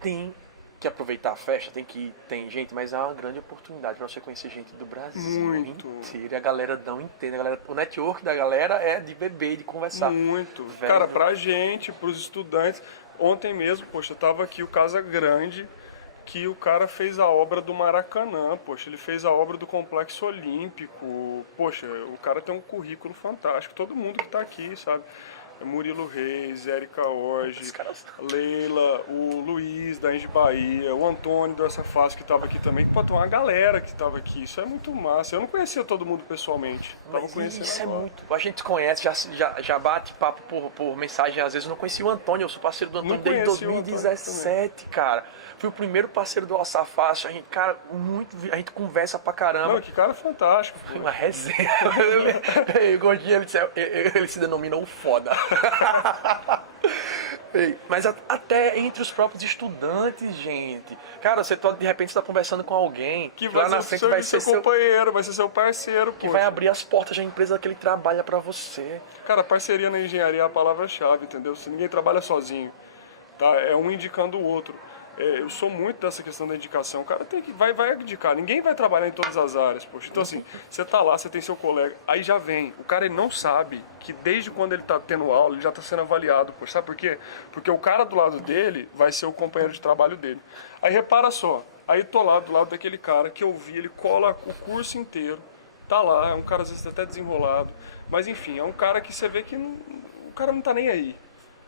Tem que aproveitar a festa, tem gente, mas é uma grande oportunidade para você conhecer gente do Brasil Muito. inteiro. E a galera não entende, o network da galera é de beber, de conversar. Muito. Velho. Cara, pra gente, pros estudantes, ontem mesmo, poxa, tava aqui o Casa Grande, que o cara fez a obra do Maracanã, poxa, ele fez a obra do Complexo Olímpico, poxa, o cara tem um currículo fantástico, todo mundo que tá aqui, sabe? Murilo Reis, Érica Orge, Leila, o Luiz da Engie Bahia, o Antônio do Açafaz que estava aqui também. Pô, tem uma galera que estava aqui, isso é muito massa. Eu não conhecia todo mundo pessoalmente. Mas isso é muito. A gente conhece, já bate papo por mensagem, às vezes eu não conhecia o Antônio, eu sou parceiro do Antônio desde 2017, cara. Fui o primeiro parceiro do Alçafaz, a gente, cara, a gente conversa pra caramba. Não, que cara fantástico. Foi uma resenha. O Gordinho, ele se denomina o foda. Mas até entre os próprios estudantes, gente. Cara, você de repente está conversando com alguém que lá na frente vai ser seu companheiro, vai ser seu parceiro. Que vai abrir as portas da empresa que ele trabalha pra você. Cara, parceria na engenharia é a palavra-chave, entendeu? Se ninguém trabalha sozinho, tá? É um indicando o outro. Eu sou muito dessa questão da indicação. O cara tem que vai indicar. Ninguém vai trabalhar em todas as áreas, poxa. Então assim, você tá lá, você tem seu colega, aí já vem. O cara ele não sabe que desde quando ele tá tendo aula, ele já tá sendo avaliado, poxa. Sabe por quê? Porque o cara do lado dele vai ser o companheiro de trabalho dele. Aí repara só, aí tô lá do lado daquele cara que eu vi, ele cola o curso inteiro, tá lá, é um cara às vezes até desenrolado, mas enfim, é um cara que você vê que o cara não tá nem aí.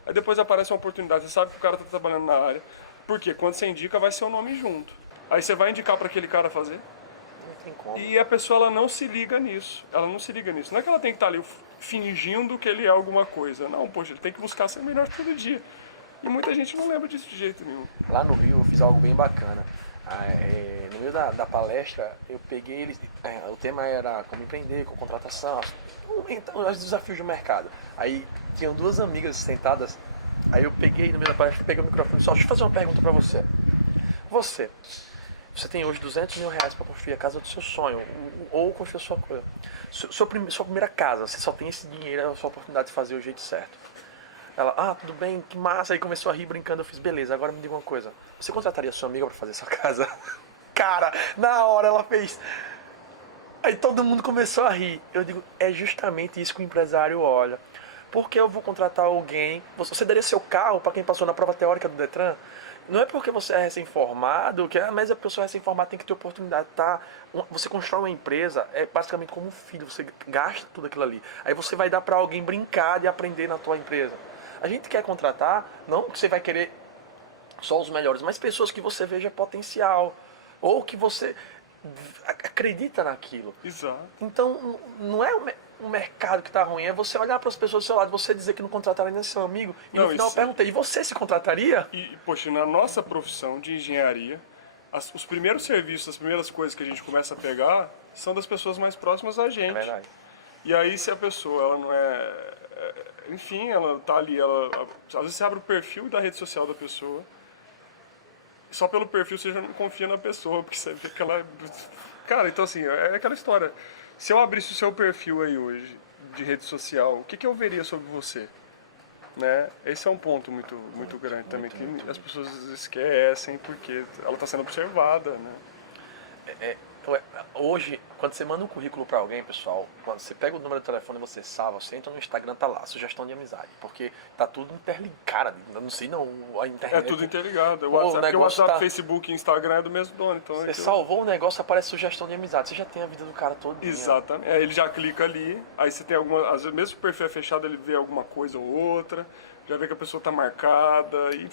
Aí depois aparece uma oportunidade, você sabe que o cara tá trabalhando na área. Porque quando você indica, vai ser o nome junto. Aí você vai indicar para aquele cara fazer. Não tem como. E a pessoa ela não se liga nisso. Ela não se liga nisso. Não é que ela tem que estar ali fingindo que ele é alguma coisa. Não, poxa, ele tem que buscar ser melhor todo dia. E muita gente não lembra disso de jeito nenhum. Lá no Rio eu fiz algo bem bacana. No meio da palestra, eu peguei eles. O tema era como empreender, com contratação, os desafios do mercado. Aí tinham duas amigas sentadas. Aí eu peguei no meio da palestra, peguei o microfone e disse: deixa eu fazer uma pergunta pra você. Você tem hoje 200 mil reais pra construir a casa do seu sonho, ou construir a sua coisa. Sua primeira casa, você só tem esse dinheiro, é a sua oportunidade de fazer o jeito certo. Ela, tudo bem, que massa. Aí começou a rir brincando, eu fiz, beleza, agora me diga uma coisa. Você contrataria sua amiga pra fazer sua casa? Cara, na hora ela fez. Aí todo mundo começou a rir. Eu digo, é justamente isso que o empresário olha. Porque eu vou contratar alguém, você daria seu carro para quem passou na prova teórica do Detran? Não é porque você é recém-formado, mas a pessoa recém-formada tem que ter oportunidade, tá? Você constrói uma empresa, é basicamente como um filho, você gasta tudo aquilo ali. Aí você vai dar para alguém brincar de aprender na tua empresa. A gente quer contratar, não que você vai querer só os melhores, mas pessoas que você veja potencial, ou que você acredita naquilo. Exato. Então, não é um mercado que tá ruim, é você olhar para as pessoas do seu lado, você dizer que não contrataram nem seu amigo, e no final eu perguntei, e você se contrataria? E, poxa, na nossa profissão de engenharia, os primeiros serviços, as primeiras coisas que a gente começa a pegar são das pessoas mais próximas a gente. É verdade. E aí se a pessoa, ela não enfim, ela tá ali, às vezes você abre o perfil da rede social da pessoa, só pelo perfil você já não confia na pessoa, porque você vê que ela... Cara, então assim, é aquela história. Se eu abrisse o seu perfil aí hoje, de rede social, o que eu veria sobre você? Né? Esse é um ponto muito grande também, que as pessoas esquecem, porque ela está sendo observada, né? Hoje, Quando você manda um currículo pra alguém, pessoal, quando você pega o número de telefone e você salva, você entra no Instagram, tá lá, sugestão de amizade. Porque tá tudo interligado. Cara, eu não sei não, a internet... É tudo interligado. O Pô, WhatsApp, porque o WhatsApp, tá... Facebook e Instagram é do mesmo dono. Então você salvou o negócio, aparece sugestão de amizade. Você já tem a vida do cara todo. Exatamente. Aí ele já clica ali, aí você tem alguma... Às vezes, mesmo se o perfil é fechado, ele vê alguma coisa ou outra, já vê que a pessoa tá marcada e...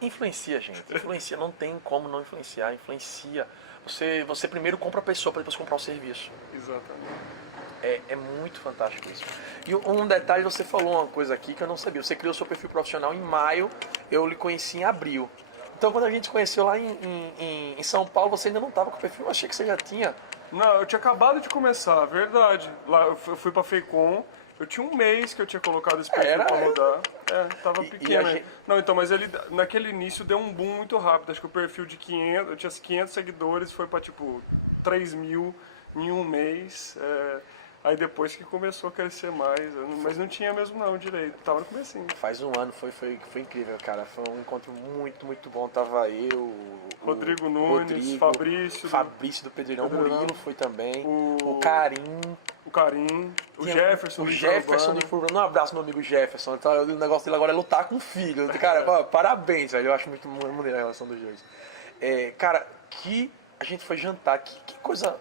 Influencia, gente. Influencia. Não tem como não influenciar. Influencia. Você primeiro compra a pessoa para depois comprar o serviço. Exatamente. É muito fantástico isso. E um detalhe, você falou uma coisa aqui que eu não sabia. Você criou seu perfil profissional em maio, eu lhe conheci em abril. Então quando a gente se conheceu lá em São Paulo, você ainda não estava com o perfil, eu achei que você já tinha. Não, eu tinha acabado de começar, verdade. Lá eu fui pra Feicom, eu tinha um mês que eu tinha colocado esse perfil pra rodar. Tava pequeno. gente... Não, então, mas ele naquele início deu um boom muito rápido. Acho que o perfil de 500, eu tinha 500 seguidores, foi pra tipo 3.000 em um mês. Aí depois que começou a crescer mais, mas não tinha mesmo não direito, tava no comecinho. Faz um ano, foi incrível, cara. Foi um encontro muito, muito bom. Tava eu, Rodrigo Nunes, Fabrício do Pedreirão, o Murilo foi também, o Carim, o Jefferson. O Jefferson do Ifurubano. Um abraço, meu amigo Jefferson. Então, o negócio dele agora é lutar com o filho. Cara, parabéns, velho. Eu acho muito maneira a relação dos dois. Cara, que a gente foi jantar, que coisa...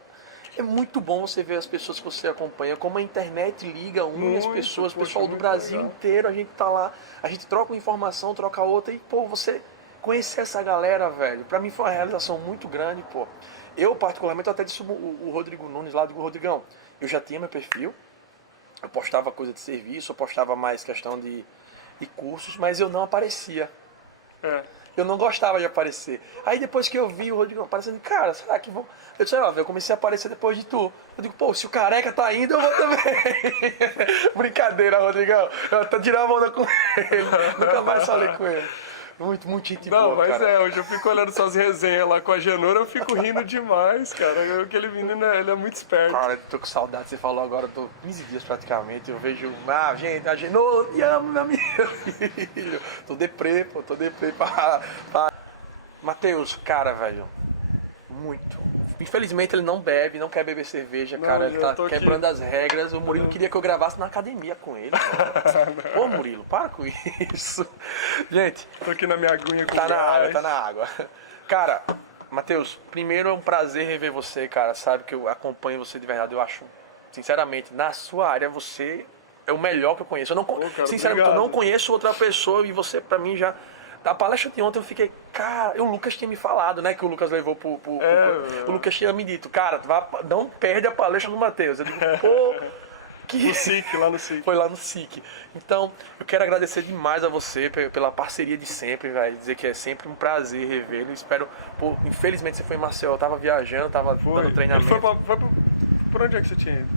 É muito bom você ver as pessoas que você acompanha, como a internet liga une as pessoas, o pessoal do Brasil inteiro, a gente tá lá, a gente troca uma informação, troca outra, e pô, você conhecer essa galera, velho, pra mim foi uma realização muito grande, pô. Eu, particularmente, eu até disse o Rodrigo Nunes lá, digo, Rodrigão, eu já tinha meu perfil, eu postava coisa de serviço, eu postava mais questão de cursos, mas eu não aparecia. Eu não gostava de aparecer. Aí depois que eu vi o Rodrigo aparecendo, cara, será que vou... Eu disse, eu comecei a aparecer depois de tu. Eu digo, pô, se o Careca tá indo, eu vou também. Brincadeira, Rodrigão. Eu até tirava onda com ele. Nunca mais falei com ele. Muito gente boa, Não, mas cara. hoje eu fico olhando suas resenhas lá com a Genora, eu fico rindo demais, cara. Aquele menino, ele é muito esperto. Cara, eu tô com saudade, você falou agora, eu tô 15 dias praticamente, eu vejo, gente, a Genora, te amo, meu filho. Tô deprê, pô, pra... Matheus, cara, velho, muito. Infelizmente ele não bebe, não quer beber cerveja, cara, ele tá quebrando as regras. O Murilo queria que eu gravasse na academia com ele. Pô, Murilo, para com isso. Gente, tô aqui na minha aguinha com tá na água. Cara, Matheus, primeiro é um prazer rever você, cara. Sabe que eu acompanho você de verdade, eu acho, sinceramente, na sua área você é o melhor que eu conheço. Eu não, cara, sinceramente, eu não conheço outra pessoa e você pra mim já... A palestra de ontem eu fiquei, cara, o Lucas tinha me falado, né, que o Lucas levou o Lucas tinha me dito, cara, não perde a palestra do Matheus. Eu digo, pô, No SIC, lá no SIC. Foi lá no SIC. Então, eu quero agradecer demais a você pela parceria de sempre, vai dizer que é sempre um prazer revê-lo. Espero, pô, infelizmente você foi em Maceió, eu tava viajando, tava dando treinamento. Ele foi por onde é que você tinha ido?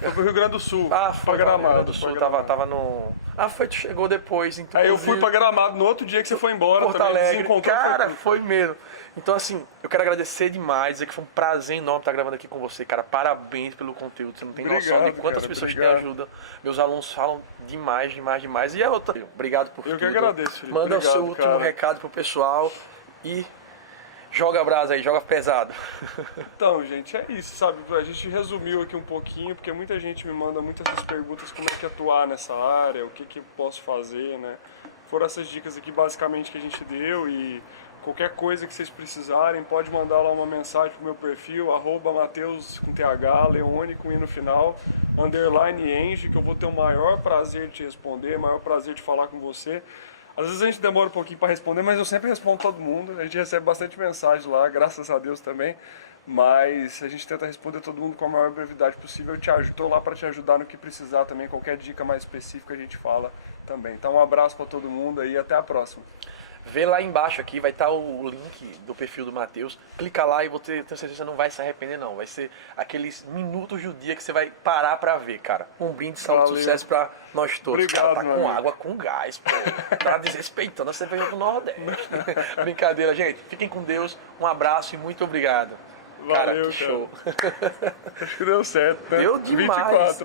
Foi pro Rio Grande do Sul. Foi pro Rio Grande do Sul, tava no... tu chegou depois. Então, aí eu fui pra Gramado no outro dia que você foi embora. Porto Alegre. Cara, foi mesmo. Então, assim, eu quero agradecer demais, dizer que foi um prazer enorme estar gravando aqui com você, cara. Parabéns pelo conteúdo. Você não tem noção de quantas pessoas te ajudam. Meus alunos falam demais. E a outra... Obrigado por tudo. Eu que agradeço, Felipe. Manda o seu último recado pro pessoal e... Joga a brasa aí, joga pesado. Então, gente, é isso, sabe? A gente resumiu aqui um pouquinho, porque muita gente me manda muitas perguntas, como é que atuar nessa área, o que eu posso fazer, né? Foram essas dicas aqui, basicamente, que a gente deu, e qualquer coisa que vocês precisarem, pode mandar lá uma mensagem pro meu perfil, @Mateus com TH, Leone com I no final, _Enge, que eu vou ter o maior prazer de te responder, o maior prazer de falar com você. Às vezes a gente demora um pouquinho para responder, mas eu sempre respondo todo mundo. A gente recebe bastante mensagem lá, graças a Deus também. Mas a gente tenta responder todo mundo com a maior brevidade possível. Eu estou lá para te ajudar no que precisar também. Qualquer dica mais específica a gente fala também. Então um abraço para todo mundo aí e até a próxima. Vê lá embaixo aqui, vai estar o link do perfil do Matheus. Clica lá e tenho certeza que você não vai se arrepender não. Vai ser aqueles minutos do dia que você vai parar pra ver, cara. Um brinde, saúde e sucesso pra nós todos. Obrigado, cara, tá com água, com gás, pô. Tá desrespeitando a cerveja do Nordeste. Brincadeira, gente. Fiquem com Deus. Um abraço e muito obrigado. Valeu, cara, que show. Acho que deu certo, né? Deu demais. 24.